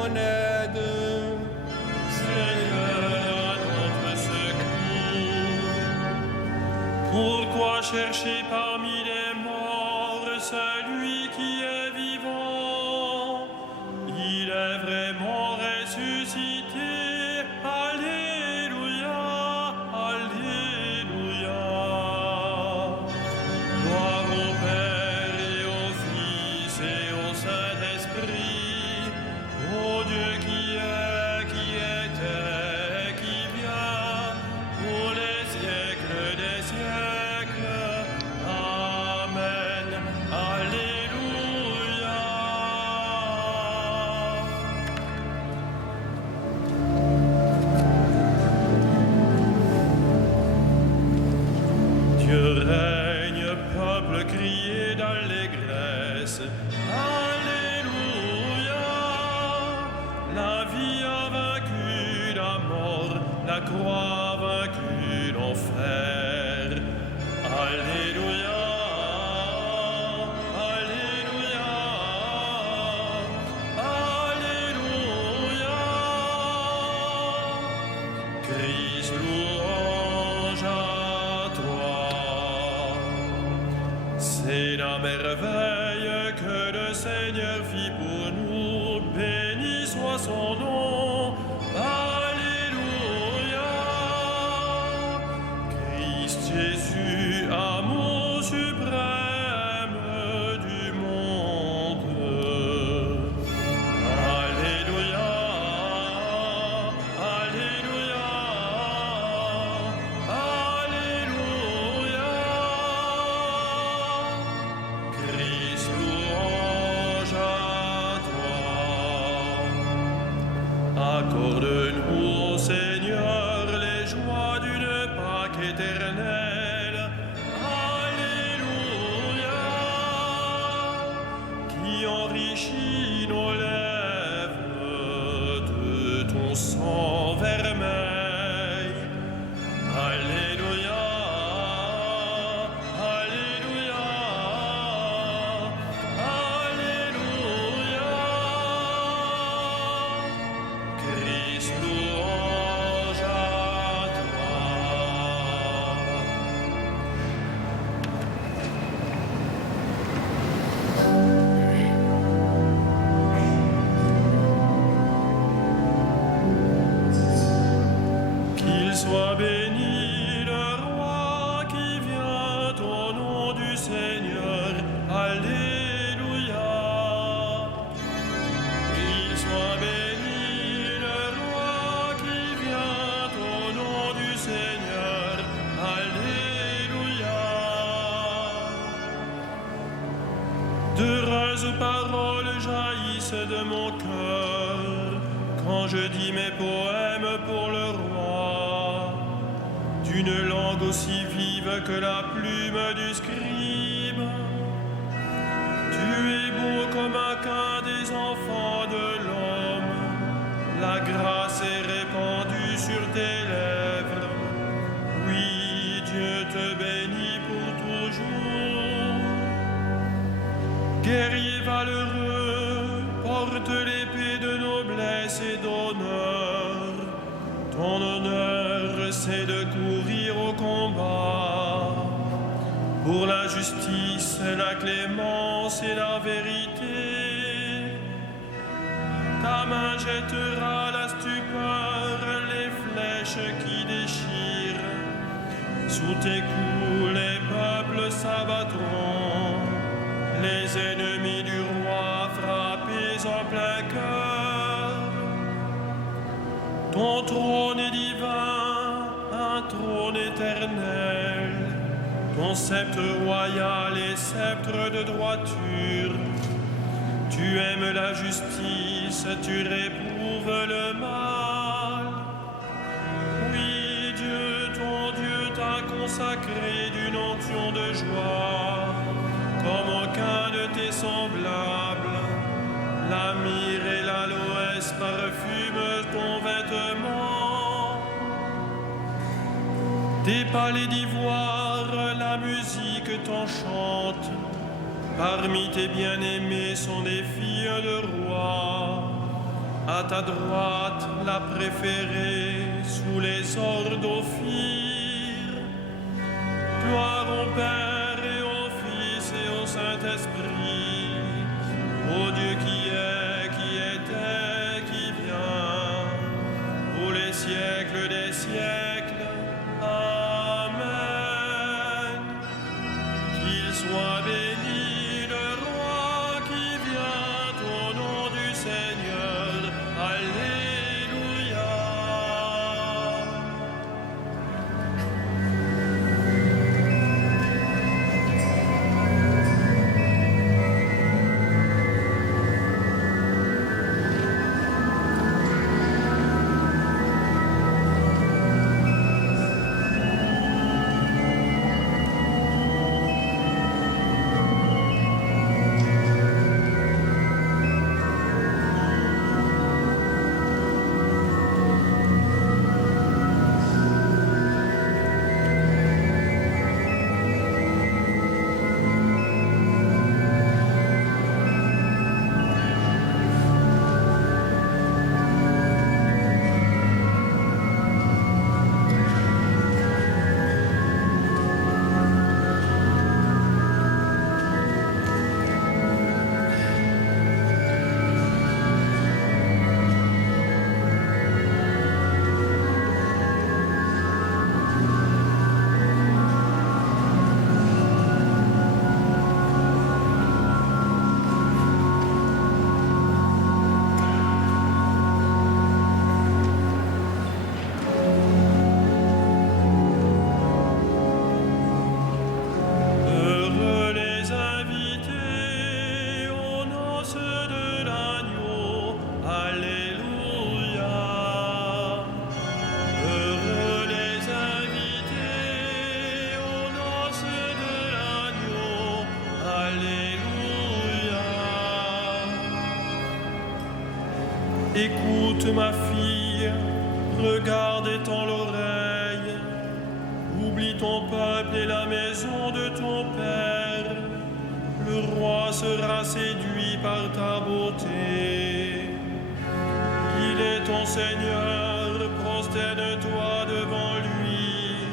mon aide. Seigneur, à notre secours. Pourquoi chercher parmi les morts celui qui est vivant? Il est vraiment ressuscité. Alléluia, Alléluia. Gloire au Père et au Fils et au Saint-Esprit, au Dieu qui était, qui vient, pour les siècles des siècles. Amen. Alléluia. Dieu règne, peuple, criez d'allégresse. Alléluia. La vie a vaincu la mort, la croix a vaincu l'enfer. Alléluia. Alléluia. Alléluia. Christ, louange à toi. C'est la merveille que le Seigneur fit pour nous. Béni soit son nom. Alléluia. Christ Jésus, amour suprême du monde. Alléluia. Alléluia. Alléluia. Christ, louange à toi. Accorde-nous, ô Seigneur, les joies d'une Pâque éternelle. Alléluia. Qui enrichit nos lèvres de ton sang vermeil. Alléluia. Alléluia. Alléluia. Christ, louange à toi. Qu'il soit béni le roi qui vient au nom du Seigneur. Alléluia. Qu'il soit béni le roi qui vient au nom du Seigneur. Alléluia. D'heureuses paroles jaillissent de mon cœur quand je dis mes poèmes pour le roi, d'une langue aussi vive que la plume du scribe. Tu es beau comme un qu'un des enfants de l'homme, la grâce est répandue sur tes lèvres. Oui, Dieu te bénit pour toujours. Guerrier valeureux, porte l'épée de noblesse et d'honneur. Ton honneur, c'est de courir au combat pour la justice, la clémence et la vérité. Ta main jettera la stupeur, les flèches qui déchirent. Sous tes coups, les peuples s'abattront. Les ennemis du roi frappés en plein cœur. Ton trône est divin, un trône éternel. Ton sceptre royal est sceptre de droiture. Tu aimes la justice, tu réprouves le mal. Oui, Dieu, ton Dieu t'a consacré d'une onction de joie, comme aucun de tes semblables. La myrrhe et l'aloès parfument ton vêtement. Tes palais d'ivoire, la musique t'enchante. Parmi tes bien-aimés sont des filles de roi. À ta droite, la préférée, sous les ors d'Ophir. Gloire au Père et au Fils et au Saint-Esprit, au Dieu qui est, qui était, qui vient, pour les siècles des siècles. Amen. Qu'il soit béni le roi qui vient au nom du Seigneur. Alléluia. Heureux les invités aux noces de l'agneau. Alléluia. Heureux les invités aux noces de l'agneau. Alléluia. Écoute ma fille, regarde et tends l'oreille. Oublie ton peuple et la maison de ton Père. Le roi sera séduit par ta beauté. Il est ton Seigneur, prosterne-toi devant lui.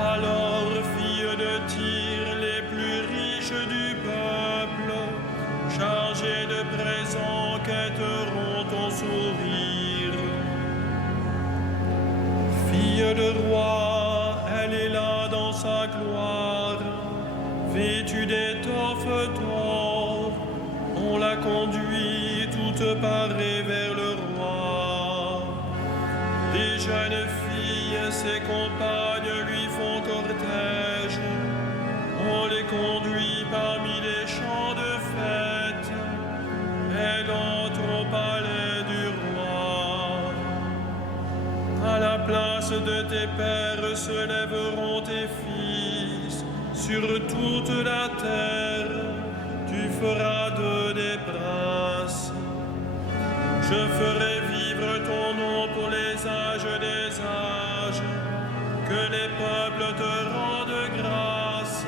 Alors, fille de Tyr, les plus riches du peuple, chargés de présents, quêteront ton sourire. Fille de roi, elle est là dans sa gloire, vêtue d'étoffes d'or. On la conduit toute parée vers le roi. Des jeunes filles, ses compagnes lui font cortège. On les conduit parmi les champs de fête. Elle entre au palais du roi. À la place de tes pères se lèveront tes fils. Sur toute la terre, tu feras d'eux des princes. Je ferai vivre ton nom pour les âges des âges. Que les peuples te rendent grâce,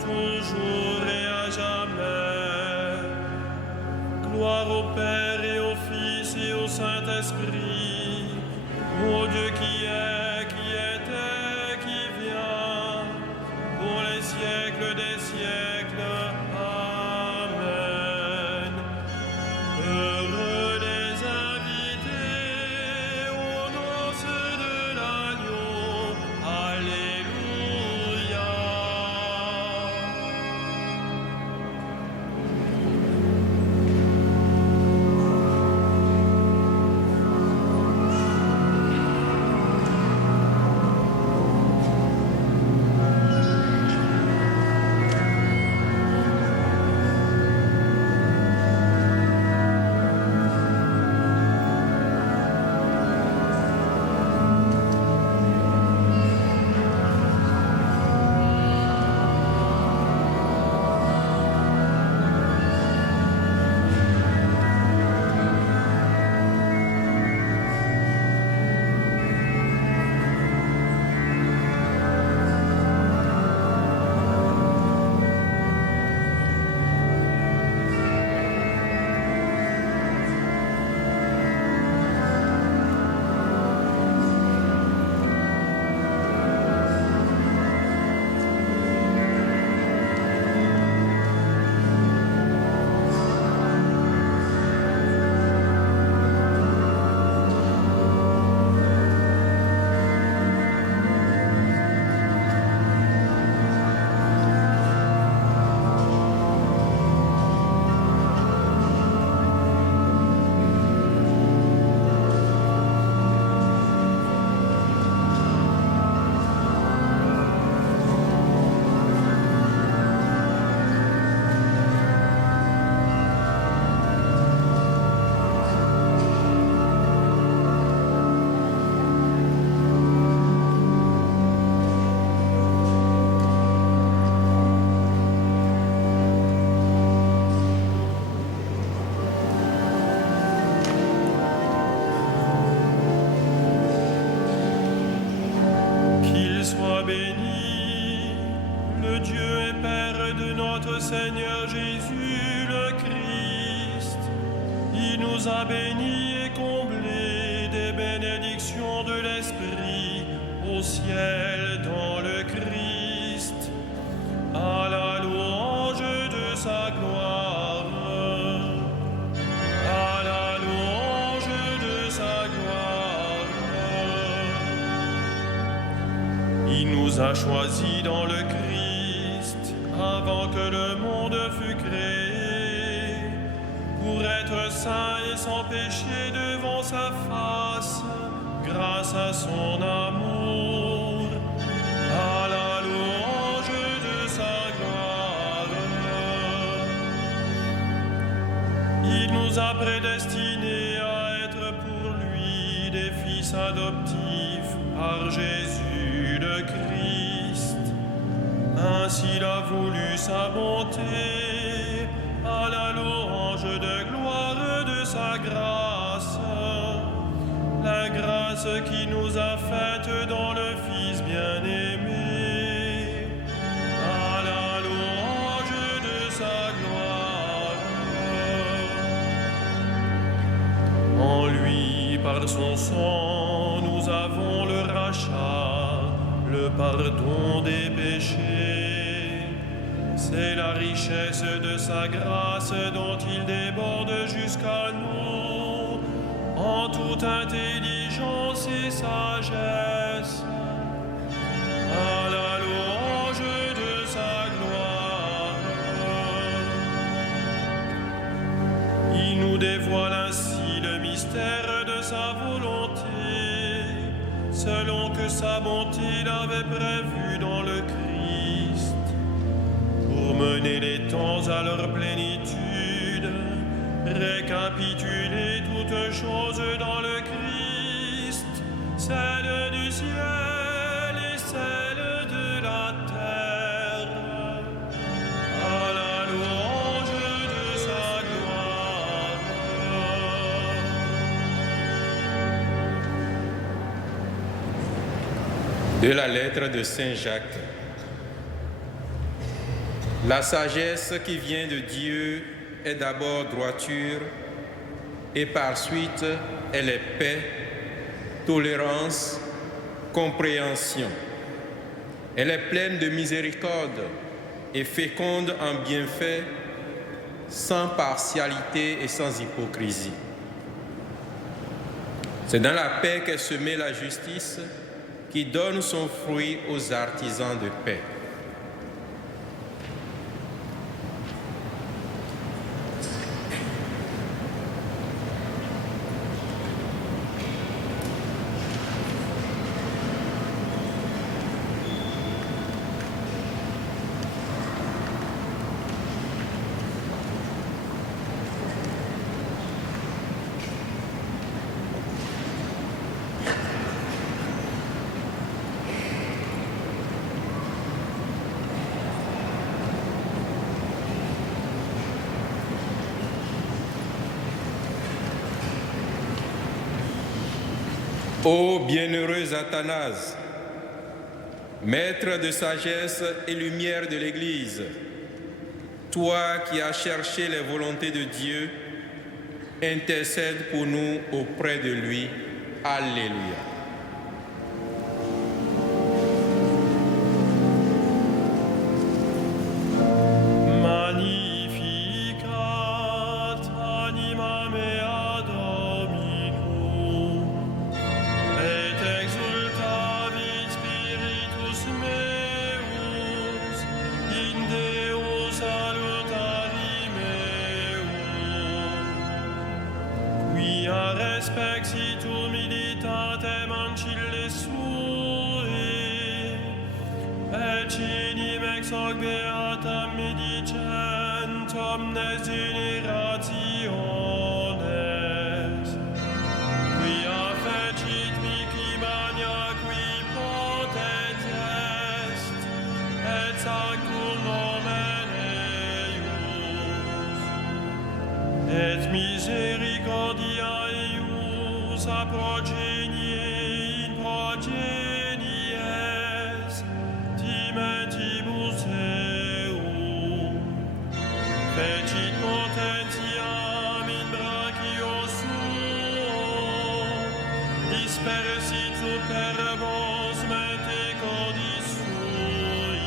toujours et à jamais. Gloire au Père et au Fils et au Saint-Esprit, au Dieu qui est, qui était, qui vient, pour les siècles des siècles. Amen. Heureux les invités aux noces de l'agneau. Alléluia. Seigneur Jésus le Christ. Il nous a bénis et comblés des bénédictions de l'Esprit au ciel dans le Christ, à la louange de sa gloire, à la louange de sa gloire. Il nous a choisis dans le Christ avant que le monde fût créé, pour être saints et sans péché devant sa face, grâce à son amour, à la louange de sa gloire. Il nous a prédestinés à être pour lui des fils adoptifs par Jésus le Christ. Ainsi il a voulu sa bonté, à la louange de gloire de sa grâce, la grâce qui nous a faite dans le Fils bien-aimé, à la louange de sa gloire. En lui, par son sang, nous avons le rachat, le pardon des péchés. C'est la richesse de sa grâce dont il déborde jusqu'à nous, en toute intelligence et sagesse, à la louange de sa gloire. Il nous dévoile ainsi le mystère de sa volonté, selon que sa bonté l'avait prévu dans le Christ, pour mener les temps à leur plénitude, récapituler toutes choses dans le Christ, celles du ciel et celles de la terre, à la louange de sa gloire. De la lettre de Saint Jacques. La sagesse qui vient de Dieu est d'abord droiture, et par suite elle est paix, tolérance, compréhension. Elle est pleine de miséricorde et féconde en bienfaits, sans partialité et sans hypocrisie. C'est dans la paix qu'est semée la justice, qui donne son fruit aux artisans de paix. Ô bienheureux Athanase, maître de sagesse et lumière de l'Église, toi qui as cherché les volontés de Dieu, intercède pour nous auprès de lui. Alléluia. Respixitur militatem ancille sui, et cinim ex hoc beatam medicent omnes generationes, quia fecit mihi magna qui potens est, et sanctum nomen eius, et misericordia a progenie in progenies, timentibus eum, potentiam in brachio suo, dispersit per vos mete cordis sui,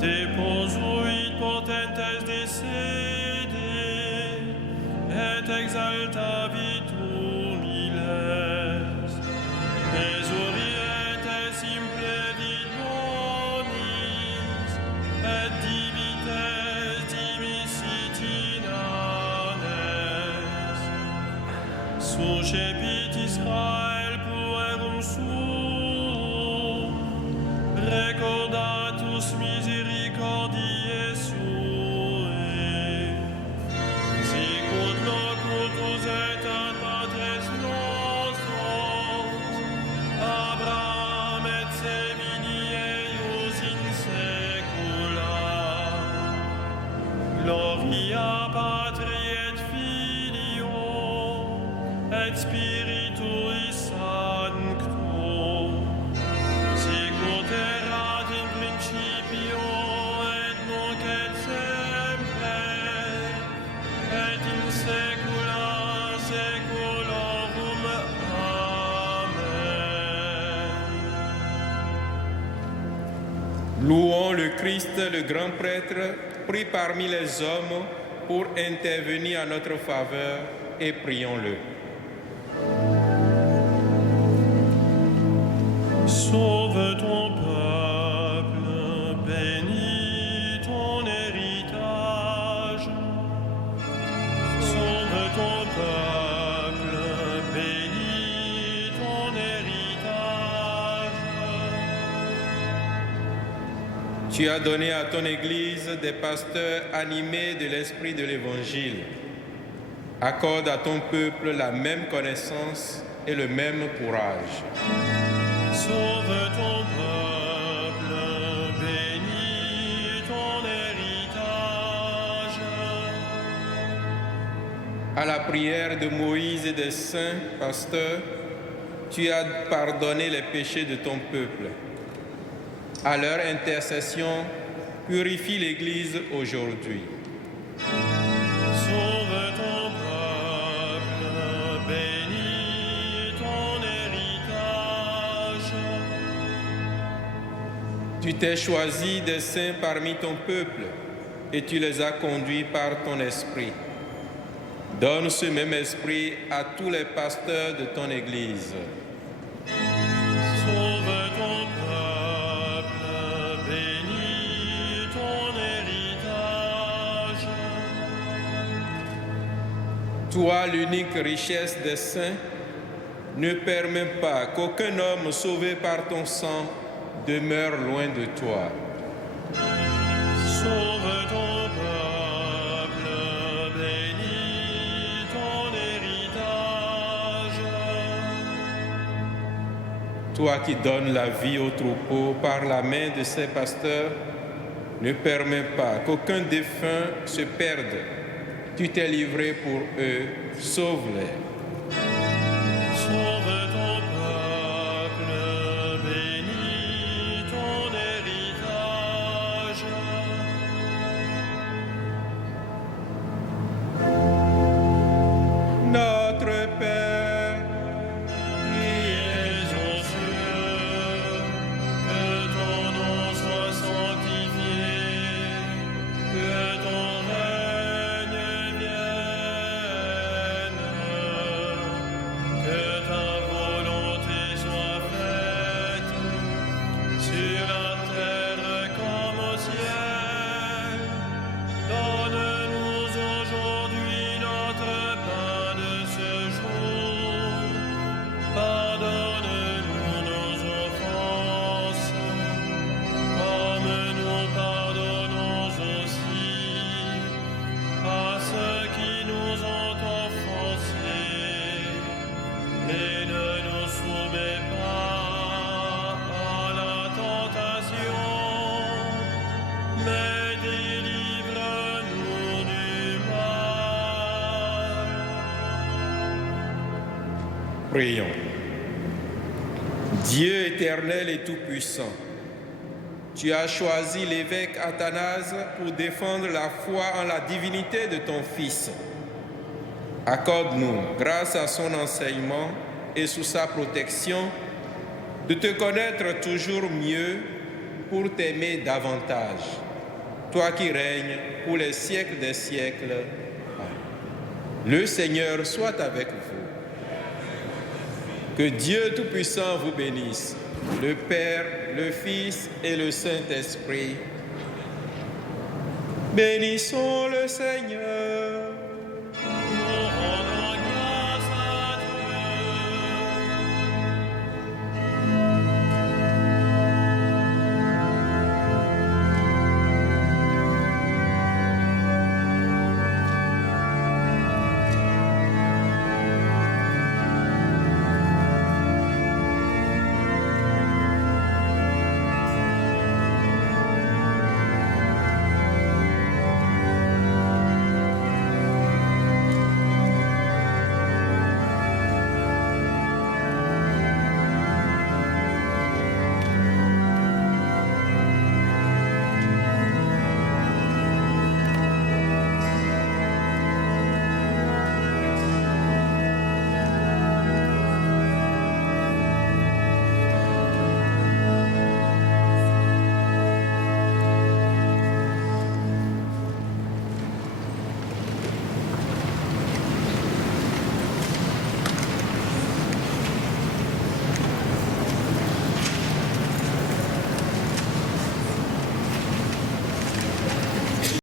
deposuit potentes de sede, et exaltavit humiles, exuriete simple vid bonis, et divites dimisit inanes, suscepit Israel puerum suum, recordatus misericordiae suae, sicut locutus et ad patres nostros, Abraham et semini eius in saecula. Gloria Patri et Filio et Spiritui Sancto, sicut erat in principio et nunc et semper, et in saecula saeculorum. Amen. Louons le Christ, le grand prêtre, pris parmi les hommes pour intervenir en notre faveur et prions-le. Sauve ton peuple, bénis ton héritage. Sauve ton peuple, bénis ton héritage. Tu as donné à ton Église des pasteurs animés de l'esprit de l'Évangile. Accorde à ton peuple la même connaissance et le même courage. Sauve ton peuple, bénis ton héritage. À la prière de Moïse et des saints pasteurs, tu as pardonné les péchés de ton peuple. À leur intercession, purifie l'Église aujourd'hui. Sauve ton peuple, bénis ton héritage. Tu t'es choisi des saints parmi ton peuple et tu les as conduits par ton esprit. Donne ce même esprit à tous les pasteurs de ton Église. Sauve ton peuple, bénis ton héritage. Toi, l'unique richesse des saints, ne permets pas qu'aucun homme sauvé par ton sang demeure loin de toi. Sauve ton peuple, bénis ton héritage. Toi qui donnes la vie au troupeau par la main de ses pasteurs, ne permets pas qu'aucun défunt se perde. Tu t'es livré pour eux, sauve-les. Sauve ton peuple, bénis ton héritage. Notre Père, Qui es aux cieux, que ton nom soit sanctifié, que ton règne vienne, que ta volonté soit faite, sur la terre comme au ciel. Donne-nous aujourd'hui notre pain de ce jour. Pardonne-nous nos offenses, comme nous pardonnons aussi à ceux qui nous ont offensés. Et ne nous soumets pas à la tentation, mais délivre-nous du mal. prions. Dieu éternel et tout-puissant, Tu as choisi l'évêque Athanase pour défendre la foi en la divinité de ton Fils. Accorde-nous, grâce à son enseignement et sous sa protection, de te connaître toujours mieux pour t'aimer davantage. Toi qui règnes pour les siècles des siècles. Le Seigneur soit avec vous. Que Dieu Tout-Puissant vous bénisse, le Père, le Fils et le Saint-Esprit. Bénissons le Seigneur.